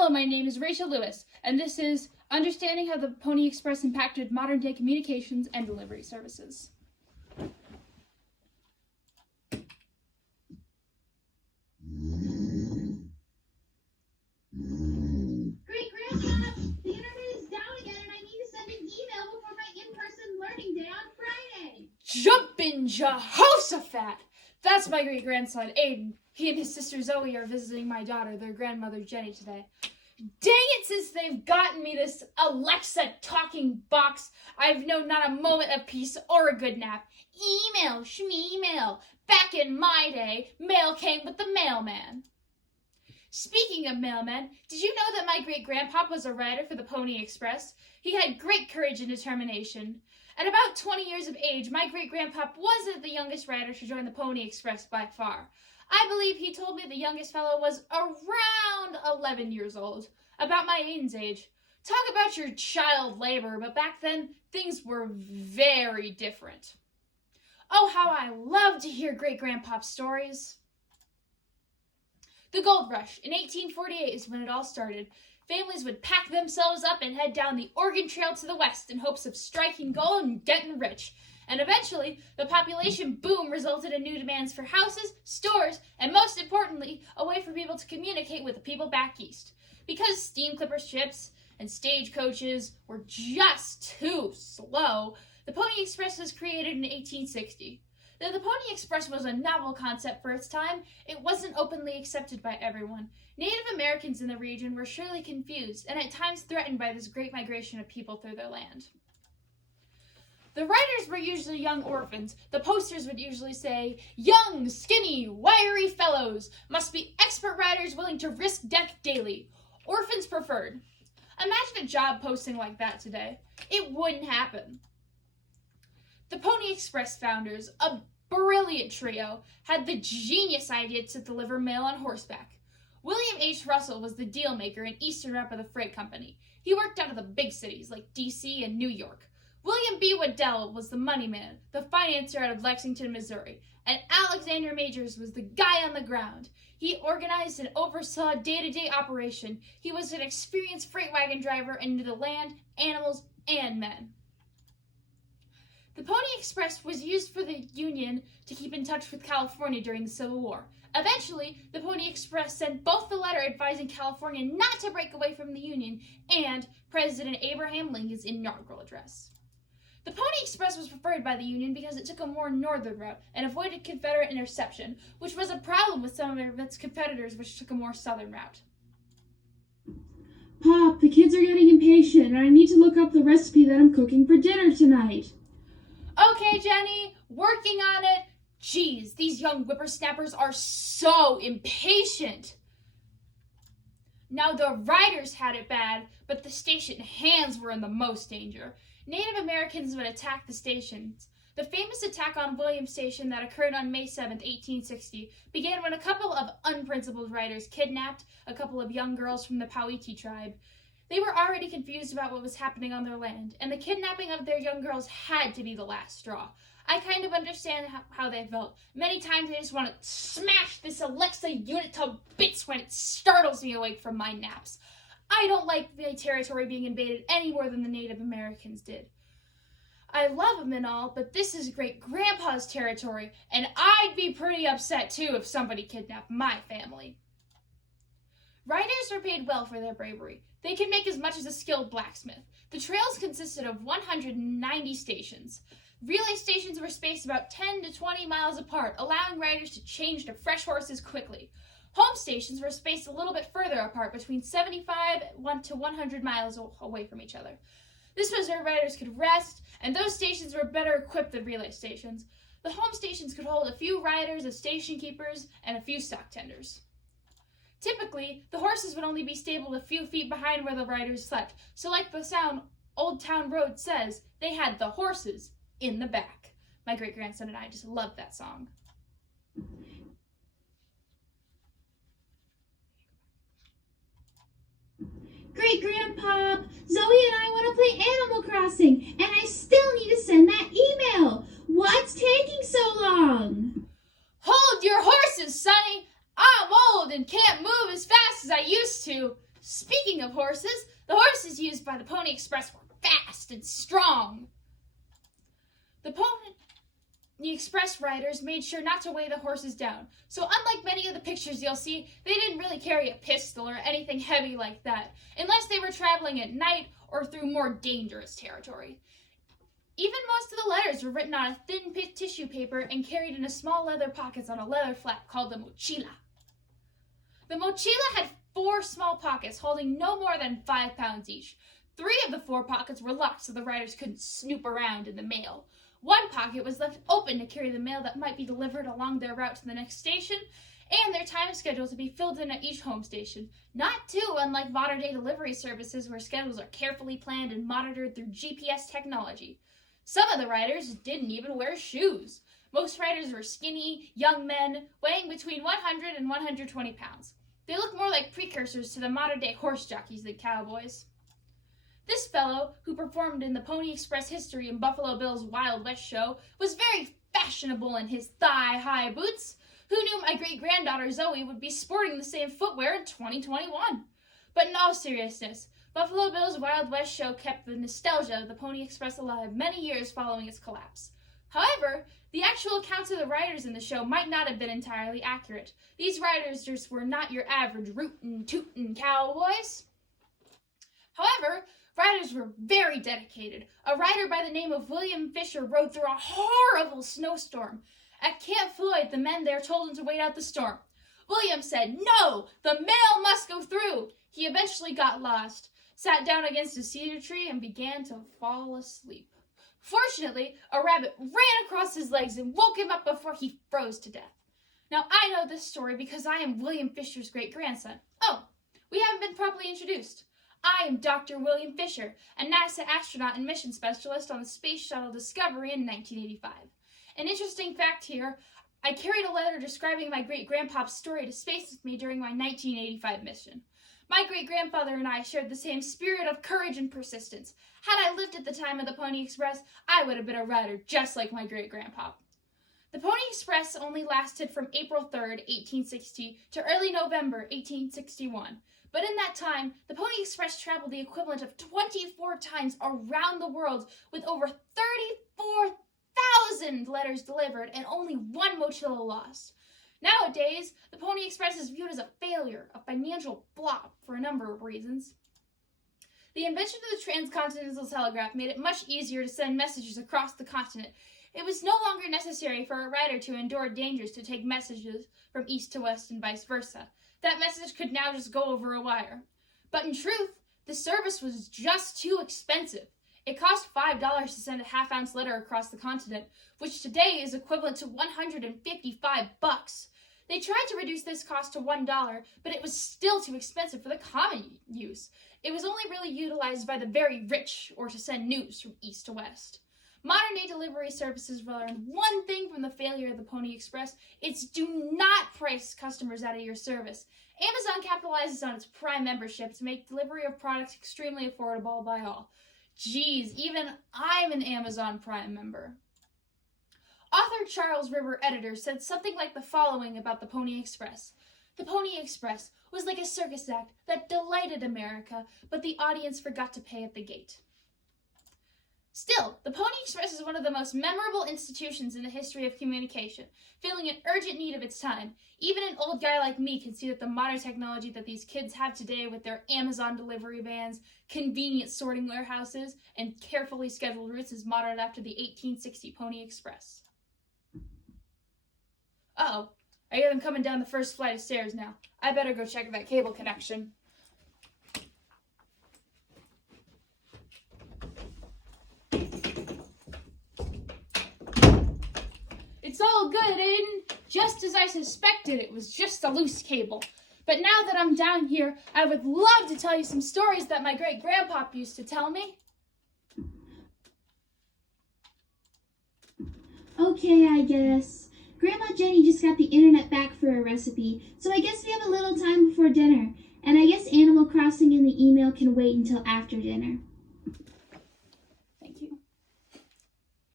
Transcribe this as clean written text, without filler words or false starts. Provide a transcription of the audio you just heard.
Hello, my name is Rachel Lewis, and this is Understanding How the Pony Express Impacted Modern-Day Communications and Delivery Services. Great Grandpa, the internet is down again and I need to send an email before my in-person learning day on Friday. Jumpin' Jehoshaphat! That's my great-grandson, Aiden. He and his sister Zoe are visiting my daughter, their grandmother Jenny, today. Dang it, since they've gotten me this Alexa talking box, I've known not a moment of peace or a good nap. Email, shmeemail. Back in my day, mail came with the mailman. Speaking of mailmen, did you know that my great-grandpa was a rider for the Pony Express? He had great courage and determination. At about 20 years of age, my great-grandpa wasn't the youngest rider to join the Pony Express by far. I believe he told me the youngest fellow was around 11 years old, about my Aiden's age. Talk about your child labor, but back then, things were very different. Oh, how I love to hear great-grandpa's stories. The gold rush in 1848 is when it all started. Families would pack themselves up and head down the Oregon Trail to the west in hopes of striking gold and getting rich. And eventually, the population boom resulted in new demands for houses, stores, and most importantly, a way for people to communicate with the people back east. Because steam clipper ships and stagecoaches were just too slow, the Pony Express was created in 1860. Though the Pony Express was a novel concept for its time, it wasn't openly accepted by everyone. Native Americans in the region were surely confused and at times threatened by this great migration of people through their land. The riders were usually young orphans. The posters would usually say, "Young, skinny, wiry fellows must be expert riders willing to risk death daily. Orphans preferred." Imagine a job posting like that today. It wouldn't happen. The Pony Express founders, a brilliant trio, had the genius idea to deliver mail on horseback. William H. Russell was the deal maker and eastern rep of the freight company. He worked out of the big cities like D.C. and New York. William B. Waddell was the money man, the financier out of Lexington, Missouri, and Alexander Majors was the guy on the ground. He organized and oversaw day-to-day operation. He was an experienced freight wagon driver and knew the land, animals, and men. The Pony Express was used for the Union to keep in touch with California during the Civil War. Eventually, the Pony Express sent both the letter advising California not to break away from the Union and President Abraham Lincoln's inaugural address. The Pony Express was preferred by the Union because it took a more northern route and avoided Confederate interception, which was a problem with some of its competitors, which took a more southern route. Pop, the kids are getting impatient and I need to look up the recipe that I'm cooking for dinner tonight. Okay, Jenny, working on it. Geez, these young whippersnappers are so impatient. Now, the riders had it bad, but the station hands were in the most danger. Native Americans would attack the stations. The famous attack on Williams Station that occurred on May 7, 1860, began when a couple of unprincipled riders kidnapped a couple of young girls from the Powhatan tribe. They were already confused about what was happening on their land, and the kidnapping of their young girls had to be the last straw. I kind of understand how they felt. Many times I just want to smash this Alexa unit to bits when it startles me awake from my naps. I don't like the territory being invaded any more than the Native Americans did. I love them and all, but this is great-grandpa's territory, and I'd be pretty upset too if somebody kidnapped my family. Riders were paid well for their bravery. They could make as much as a skilled blacksmith. The trails consisted of 190 stations. Relay stations were spaced about 10 to 20 miles apart, allowing riders to change to fresh horses quickly. Home stations were spaced a little bit further apart, between 75 to 100 miles away from each other. This was where riders could rest, and those stations were better equipped than relay stations. The home stations could hold a few riders as station keepers and a few stock tenders. Typically, the horses would only be stabled a few feet behind where the riders slept, so like the sound Old Town Road says, they had the horses in the back. My great-grandson and I just loved that song. Great Grandpa, Zoe and I want to play Animal Crossing, and I still need to send that email. What's taking so long? Hold your horses, Sonny! I'm old and can't move as fast as I used to. Speaking of horses, the horses used by the Pony Express were fast and strong. The Pony Express riders made sure not to weigh the horses down, so unlike many of the pictures you'll see, they didn't really carry a pistol or anything heavy like that, unless they were traveling at night or through more dangerous territory. Even most of the letters were written on a thin tissue paper and carried in a small leather pockets on a leather flap called the mochila. The mochila had 4 small pockets holding no more than 5 pounds each. 3 of the 4 pockets were locked so the riders couldn't snoop around in the mail. 1 pocket was left open to carry the mail that might be delivered along their route to the next station, and their time schedule to be filled in at each home station. Not too unlike modern-day delivery services where schedules are carefully planned and monitored through GPS technology. Some of the riders didn't even wear shoes. Most riders were skinny, young men, weighing between 100 and 120 pounds. They looked more like precursors to the modern-day horse jockeys than cowboys. This fellow, who performed in the Pony Express history in Buffalo Bill's Wild West show, was very fashionable in his thigh-high boots. Who knew my great-granddaughter Zoe would be sporting the same footwear in 2021? But in all seriousness, Buffalo Bill's Wild West show kept the nostalgia of the Pony Express alive many years following its collapse. However, the actual accounts of the riders in the show might not have been entirely accurate. These riders just were not your average rootin' tootin' cowboys. However, riders were very dedicated. A rider by the name of William Fisher rode through a horrible snowstorm. At Camp Floyd, the men there told him to wait out the storm. William said, "No, the mail must go through." He eventually got lost, sat down against a cedar tree, and began to fall asleep. Fortunately, a rabbit ran across his legs and woke him up before he froze to death. Now, I know this story because I am William Fisher's great-grandson. Oh, we haven't been properly introduced. I am Dr. William Fisher, a NASA astronaut and mission specialist on the Space Shuttle Discovery in 1985. An interesting fact here, I carried a letter describing my great-grandpa's story to space with me during my 1985 mission. My great-grandfather and I shared the same spirit of courage and persistence. Had I lived at the time of the Pony Express, I would have been a rider just like my great-grandpa. The Pony Express only lasted from April 3rd, 1860 to early November 1861. But in that time, the Pony Express traveled the equivalent of 24 times around the world with over 34,000 letters delivered and only 1 mochila lost. Nowadays, the Pony Express is viewed as a failure, a financial flop, for a number of reasons. The invention of the transcontinental telegraph made it much easier to send messages across the continent. It was no longer necessary for a rider to endure dangers to take messages from east to west and vice versa. That message could now just go over a wire. But in truth, the service was just too expensive. It cost $5 to send a half-ounce letter across the continent, which today is equivalent to $155. They tried to reduce this cost to $1, but it was still too expensive for the common use. It was only really utilized by the very rich or to send news from east to west. Modern-day delivery services learned one thing from the failure of the Pony Express. It's do not price customers out of your service. Amazon capitalizes on its Prime membership to make delivery of products extremely affordable by all. Geez, even I'm an Amazon Prime member. Author Charles River Editor said something like the following about the Pony Express. The Pony Express was like a circus act that delighted America, but the audience forgot to pay at the gate. Still, the Pony Express is one of the most memorable institutions in the history of communication, filling an urgent need of its time. Even an old guy like me can see that the modern technology that these kids have today with their Amazon delivery vans, convenient sorting warehouses, and carefully scheduled routes is modeled after the 1860 Pony Express. Uh-oh, I hear them coming down the first flight of stairs now. I better go check that cable connection. It's all good, Aiden. Just as I suspected, it was just a loose cable. But now that I'm down here, I would love to tell you some stories that my great-grandpa used to tell me. Okay, I guess. Grandma Jenny just got the internet back for a recipe, so I guess we have a little time before dinner. And I guess Animal Crossing in the email can wait until after dinner.